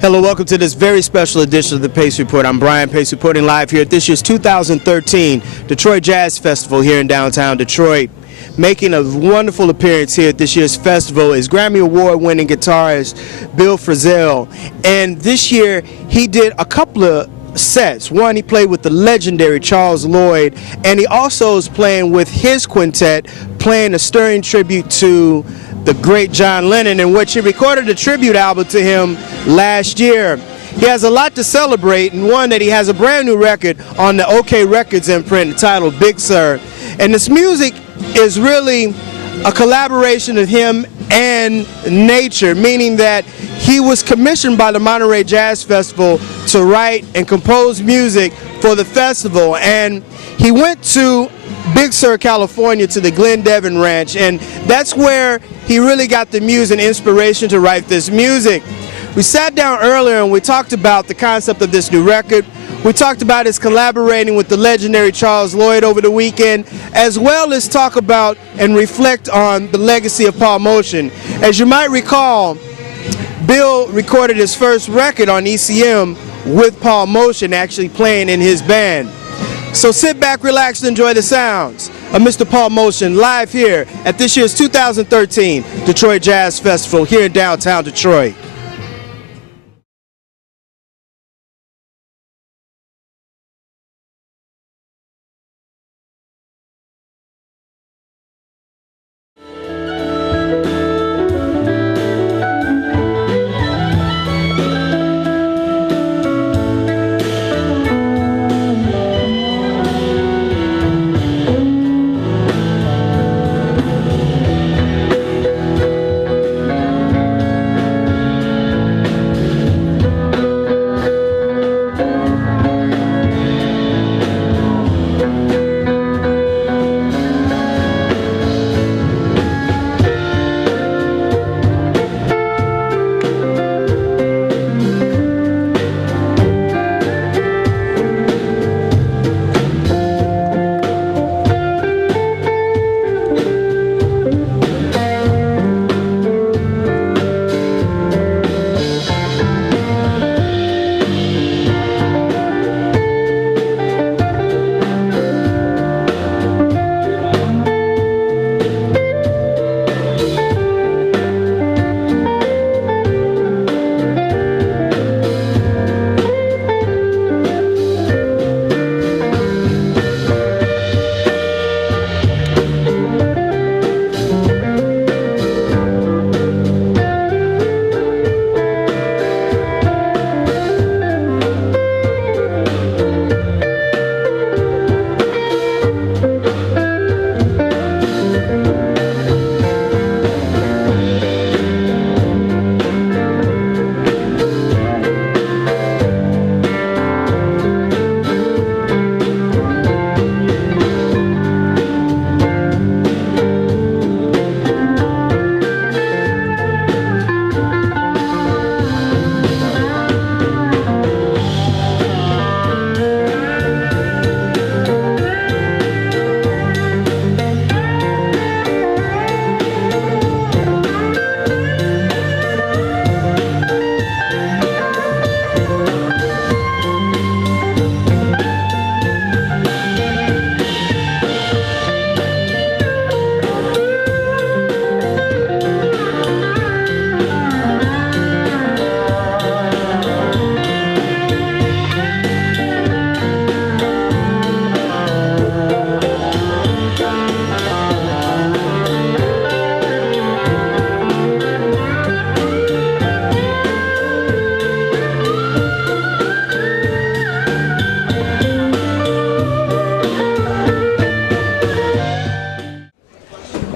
Hello, welcome to this very special edition of the Pace Report. I'm Brian Pace, reporting live here at this year's 2013 Detroit Jazz Festival here in downtown Detroit. Making a wonderful appearance here at this year's festival is Grammy Award-winning guitarist Bill Frisell. And this year, he did a couple of sets. One, he played with the legendary Charles Lloyd, and he also is playing with his quintet, playing a stirring tribute to the great John Lennon, in which he recorded a tribute album to him last year. He has a lot to celebrate, and one that he has a brand new record on the OKeh Records imprint entitled Big Sur. And this music is really a collaboration of him and nature, meaning that he was commissioned by the Monterey Jazz Festival to write and compose music for the festival. And he went to Big Sur, California, to the Glen Deven Ranch, and that's where he really got the muse and inspiration to write this music. We sat down earlier and we talked about the concept of this new record. We talked about his collaborating with the legendary Charles Lloyd over the weekend, as well as talk about and reflect on the legacy of Paul Motian. As you might recall, Bill recorded his first record on ECM with Paul Motian actually playing in his band. So sit back, relax, and enjoy the sounds of Mr. Paul Motian live here at this year's 2013 Detroit Jazz Festival here in downtown Detroit.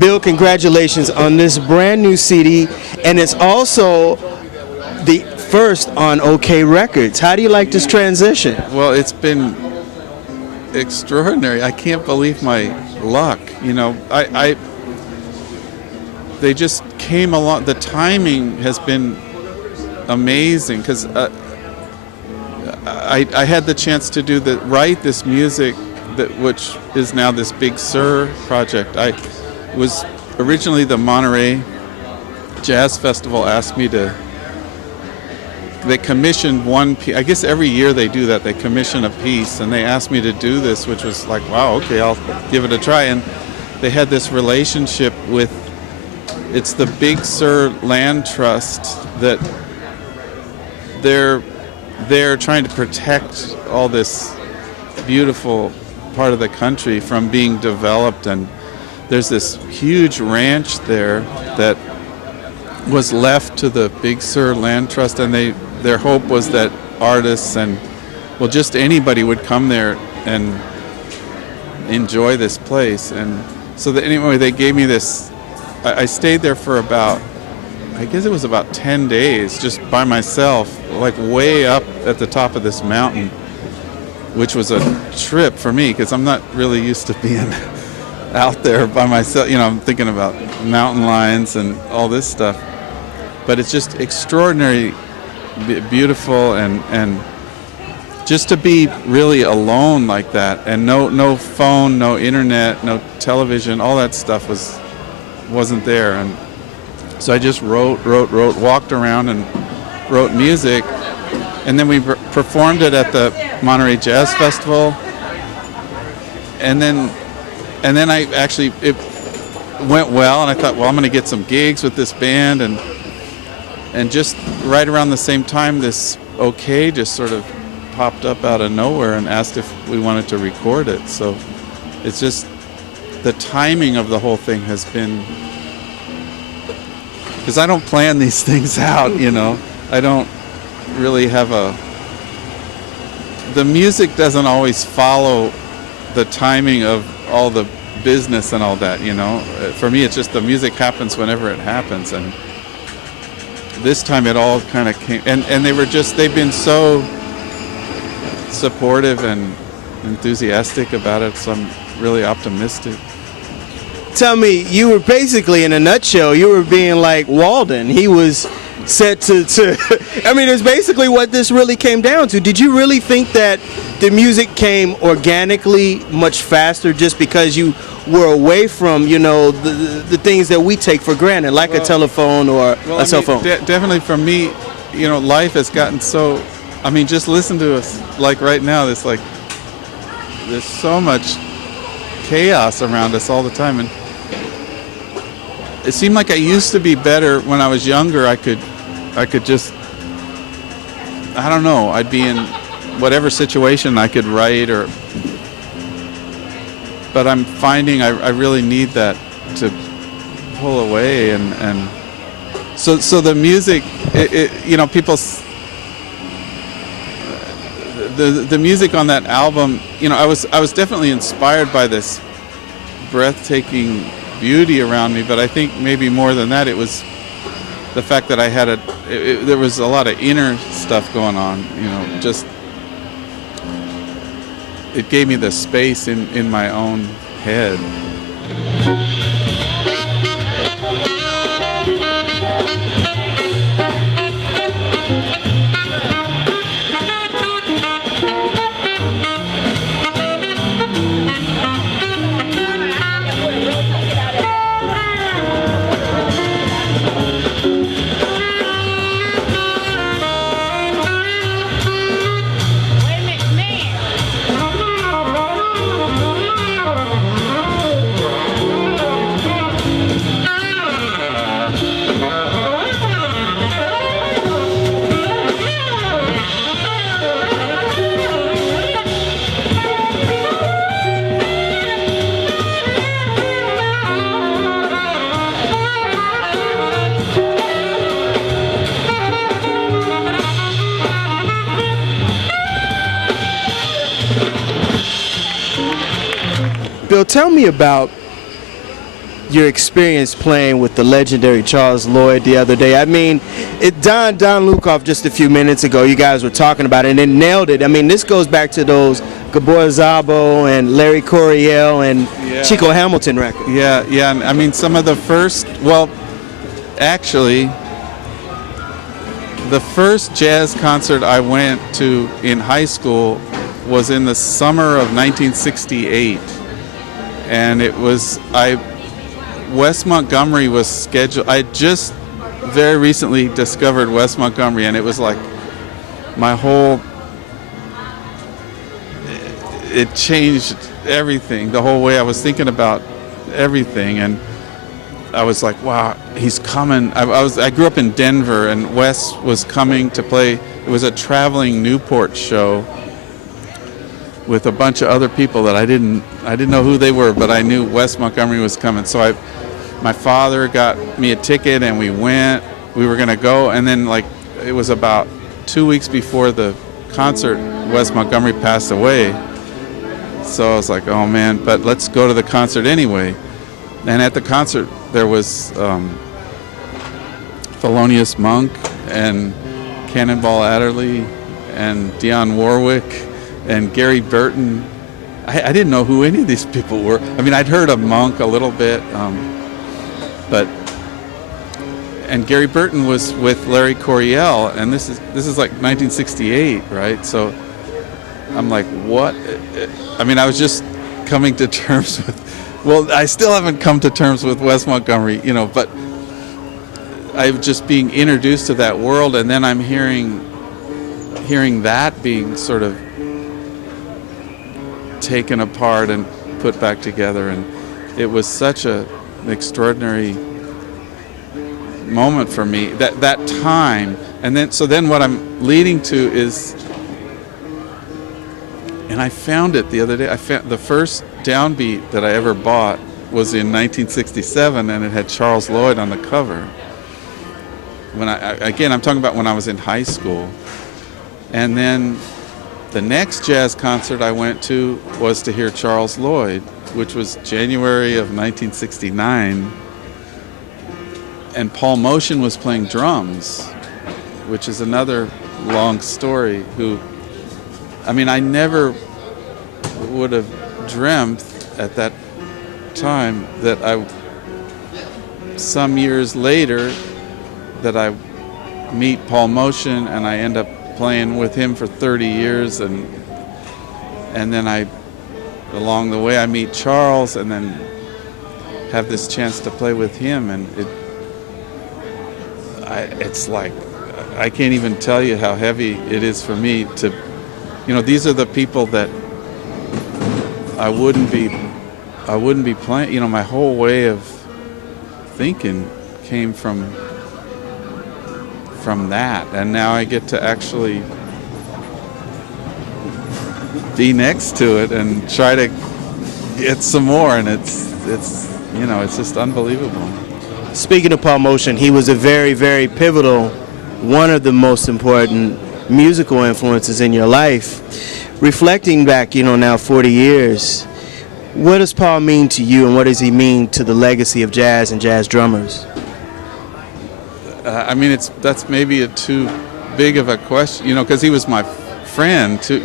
Bill, congratulations on this brand new CD, and it's also the first on OKeh Records. How do you like this transition? Well, it's been extraordinary. I can't believe my luck. You know, they just came along. The timing has been amazing because I had the chance to write this music which is now this Big Sur project. I was originally the Monterey Jazz Festival asked me to they commissioned one piece. I guess every year they do that. They commission a piece, and they asked me to do this, which was like, wow, okay, I'll give it a try. And they had this relationship with, it's the Big Sur Land Trust that they're trying to protect all this beautiful part of the country from being developed. And there's this huge ranch there that was left to the Big Sur Land Trust, and their hope was that artists and, well, just anybody would come there and enjoy this place. And so anyway, they gave me this. I stayed there for about, I guess it was about 10 days, just by myself, like way up at the top of this mountain, which was a trip for me because I'm not really used to being out there by myself. You know, I'm thinking about mountain lions and all this stuff. But it's just extraordinary, beautiful, and just to be really alone like that, and no phone, no internet, no television, all that stuff wasn't there. And so I just wrote, walked around and wrote music, and then we performed it at the Monterey Jazz Festival, and then I actually, it went well, and I thought, well, I'm going to get some gigs with this band, and just right around the same time, this OKeh just sort of popped up out of nowhere and asked if we wanted to record it. So it's just, the timing of the whole thing has been, because I don't plan these things out, you know. I don't really have the music doesn't always follow the timing of all the business and all that, you know. For me, it's just the music happens whenever it happens, and this time it all kind of came, and they've been so supportive and enthusiastic about it, so I'm really optimistic. Tell me, you were basically, in a nutshell, you were being like Walden. He was set to I mean, it's basically what this really came down to. Did you really think that the music came organically much faster just because you were away from, you know, the things that we take for granted, like a telephone or a cell phone? Definitely for me, you know, life has gotten so, I mean, just listen to us, like right now, there's so much chaos around us all the time, and it seemed like I used to be better when I was younger. I could just, I don't know, I'd be in whatever situation I could write, but I'm finding I really need that to pull away, and so the music, you know, people, the music on that album, you know, I was definitely inspired by this breathtaking beauty around me, but I think maybe more than that, it was the fact that I had there was a lot of inner stuff going on, you know, just it gave me the space in my own head. Bill, tell me about your experience playing with the legendary Charles Lloyd the other day. I mean, Don Lukoff just a few minutes ago, you guys were talking about it and it nailed it. I mean, this goes back to those Gabor Szabo and Larry Coryell and Chico Hamilton records. Yeah. I mean, some of the first, well, actually, the first jazz concert I went to in high school was in the summer of 1968. And it was, Wes Montgomery was scheduled. I just very recently discovered Wes Montgomery, and it was like my whole, it changed everything, the whole way I was thinking about everything. And I was like, wow, he's coming. I grew up in Denver, and Wes was coming to play. It was a traveling Newport show with a bunch of other people that I didn't know who they were, but I knew Wes Montgomery was coming. So my father got me a ticket, and we went. We were gonna go, and then like it was about 2 weeks before the concert, Wes Montgomery passed away. So I was like, oh man, but let's go to the concert anyway. And at the concert there was Thelonious Monk and Cannonball Adderley and Dionne Warwick and Gary Burton. I didn't know who any of these people were. I mean, I'd heard of Monk a little bit, and Gary Burton was with Larry Coryell, and this is like 1968, right? So I'm like, what? I mean, I was just coming to terms with, well, I still haven't come to terms with Wes Montgomery, you know, but I'm just being introduced to that world, and then I'm hearing that being sort of taken apart and put back together, and it was such an extraordinary moment for me, that time. And then what I'm leading to is, and I found it the other day, I found the first downbeat that I ever bought was in 1967, and it had Charles Lloyd on the cover. When I'm talking about when I was in high school. And then the next jazz concert I went to was to hear Charles Lloyd, which was January of 1969. And Paul Motian was playing drums, which is another long story. I never would have dreamt at that time that some years later, that I meet Paul Motian and I end up playing with him for 30 years, and then along the way I meet Charles and then have this chance to play with him, and it's like I can't even tell you how heavy it is for me to, these are the people that I wouldn't be playing. My whole way of thinking came from that, and now I get to actually be next to it and try to get some more, and it's just unbelievable. Speaking of Paul Motian, he was a very, very pivotal, one of the most important musical influences in your life. Reflecting back, now 40 years, what does Paul mean to you, and what does he mean to the legacy of jazz and jazz drummers? That's maybe too big of a question, because he was my friend too.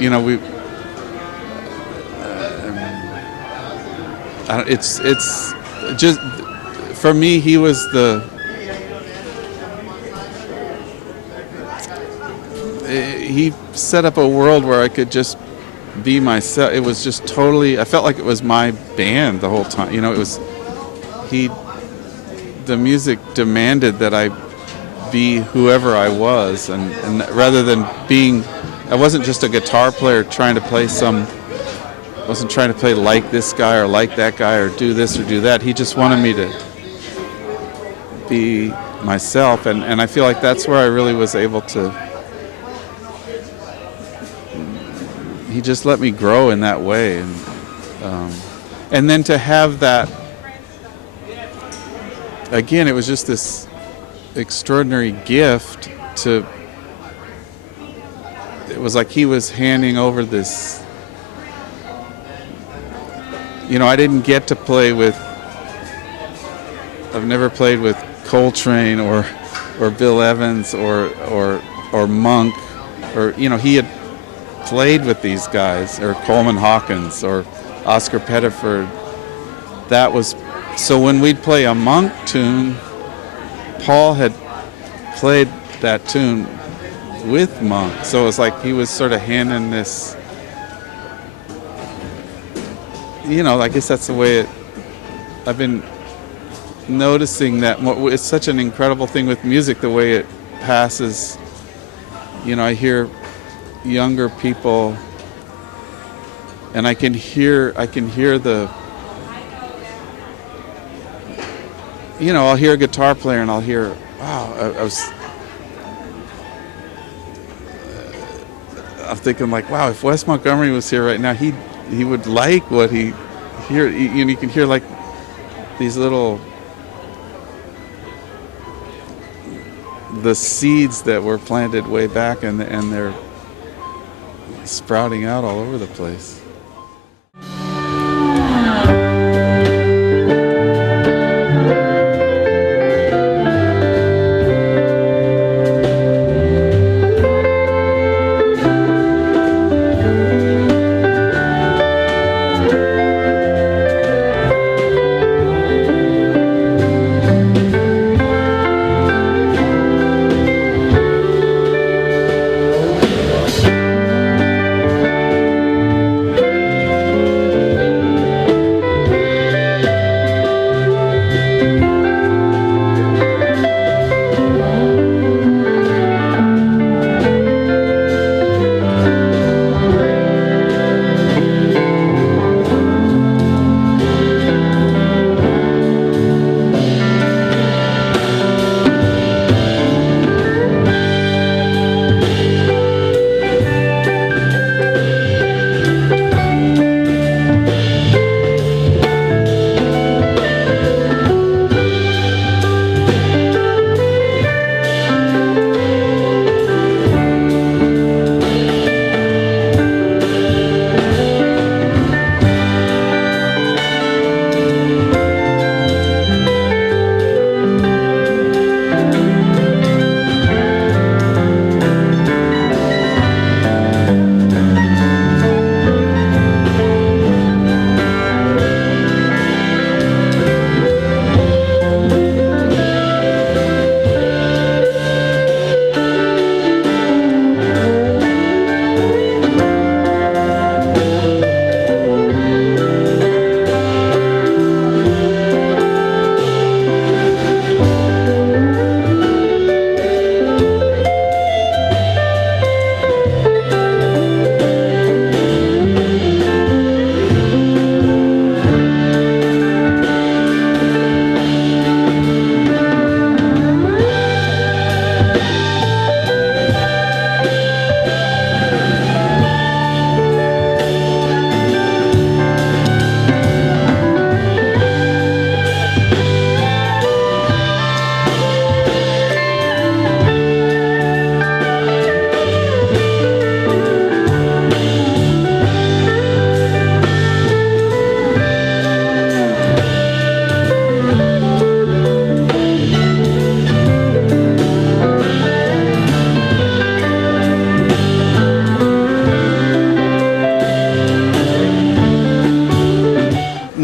It's just, for me, he was he set up a world where I could just be myself. It was just totally, I felt like it was my band the whole time. The music demanded that I be whoever I was, and rather than being, I wasn't just a guitar player trying to play wasn't trying to play like this guy or like that guy or do this or do that. He just wanted me to be myself, and I feel like that's where I really was able to, he just let me grow in that way, and then to have that, again, it was just this extraordinary gift to, it was like he was handing over this, I didn't get to play with, I've never played with Coltrane or Bill Evans or Monk, or he had played with these guys, or Coleman Hawkins or Oscar Pettiford. That was, so when we'd play a Monk tune, Paul had played that tune with Monk, so it was like he was sort of handing this, I guess that's the way I've been noticing that it's such an incredible thing with music, the way it passes. I hear younger people, and I can hear the, I'll hear a guitar player and I'll hear, wow, I'm thinking like, wow, if Wes Montgomery was here right now, he would like what he hear. You can hear like these little, the seeds that were planted way back, and they're sprouting out all over the place.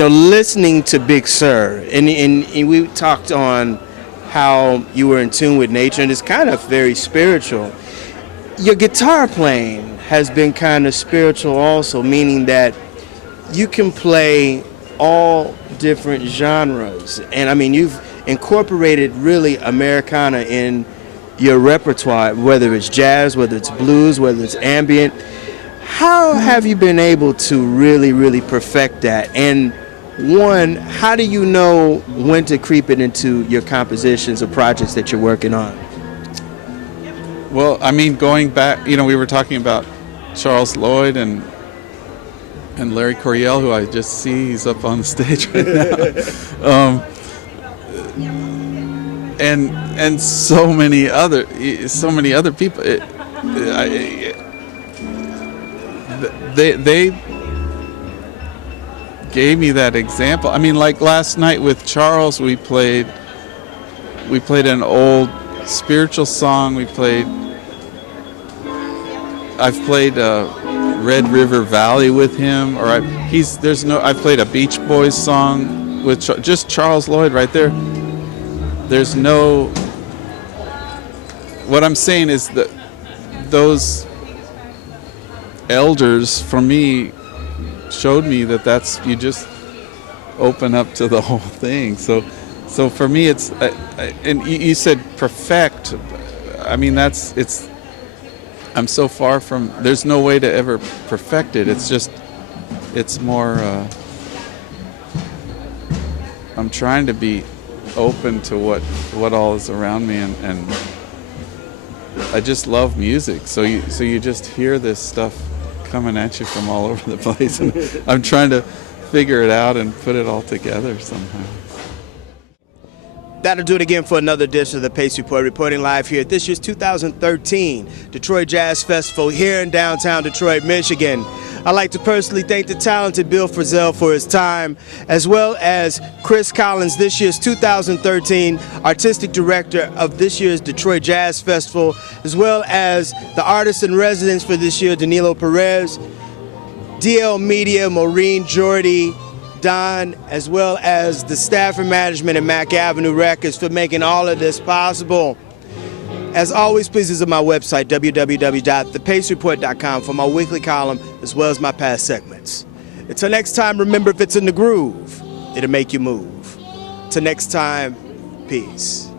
Listening to Big Sur, and we talked on how you were in tune with nature, and it's kind of very spiritual. Your guitar playing has been kind of spiritual also, meaning that you can play all different genres. And I mean, you've incorporated really Americana in your repertoire, whether it's jazz, whether it's blues, whether it's ambient. How have you been able to really perfect that? And one, how do you know when to creep it into your compositions or projects that you're working on? Well, I mean, going back, we were talking about Charles Lloyd and Larry Coryell, who I just see, he's up on the stage right now. And so many other people. They gave me that example. I mean, like last night with Charles, we played an old spiritual song. I've played Red River Valley with him, or I've played a Beach Boys song with just Charles Lloyd right there. There's no. What I'm saying is that those elders, for me, showed me that's you just open up to the whole thing. So for me, it's and you said perfect. I mean, it's I'm so far from, there's no way to ever perfect it. It's just, it's more, I'm trying to be open to what all is around me, and I just love music. So you just hear this stuff coming at you from all over the place, and I'm trying to figure it out and put it all together somehow. That'll do it again for another edition of the Pace Report, reporting live here at this year's 2013 Detroit Jazz Festival here in downtown Detroit, Michigan. I'd like to personally thank the talented Bill Frisell for his time, as well as Chris Collins, this year's 2013 Artistic Director of this year's Detroit Jazz Festival, as well as the artist in residence for this year, Danilo Perez, DL Media, Maureen Jordy, Don, as well as the staff and management at Mac Avenue Records for making all of this possible. As always, please visit my website, www.thepacereport.com, for my weekly column as well as my past segments. Until next time, remember, if it's in the groove, it'll make you move. Till next time, peace.